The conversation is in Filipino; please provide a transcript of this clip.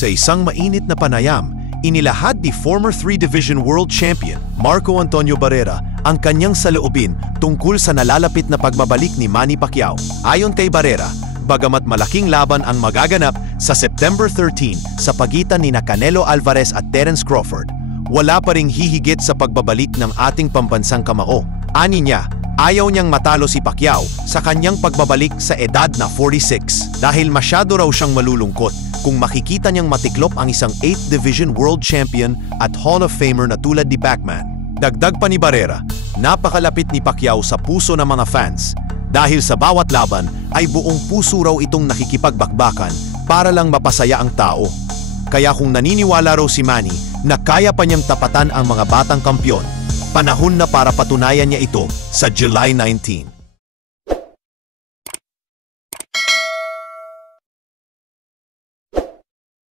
Sa isang mainit na panayam, inilahad ni former 3-division world champion Marco Antonio Barrera ang kanyang saloobin tungkol sa nalalapit na pagbabalik ni Manny Pacquiao. Ayon kay Barrera, bagamat malaking laban ang magaganap sa September 13 sa pagitan ni Canelo Alvarez at Terence Crawford, wala pa ring hihigit sa pagbabalik ng ating pambansang kamao. Ani niya, ayaw niyang matalo si Pacquiao sa kanyang pagbabalik sa edad na 46 dahil masyado raw siyang malulungkot kung makikita niyang matiklop ang isang 8th Division World Champion at Hall of Famer na tulad ni Pacman. Dagdag pa ni Barrera, napakalapit ni Pacquiao sa puso ng mga fans dahil sa bawat laban ay buong puso raw itong nakikipagbakbakan para lang mapasaya ang tao. Kaya kung naniniwala raw si Manny na kaya pa niyang tapatan ang mga batang kampyon, panahon na para patunayan niya ito sa July 19.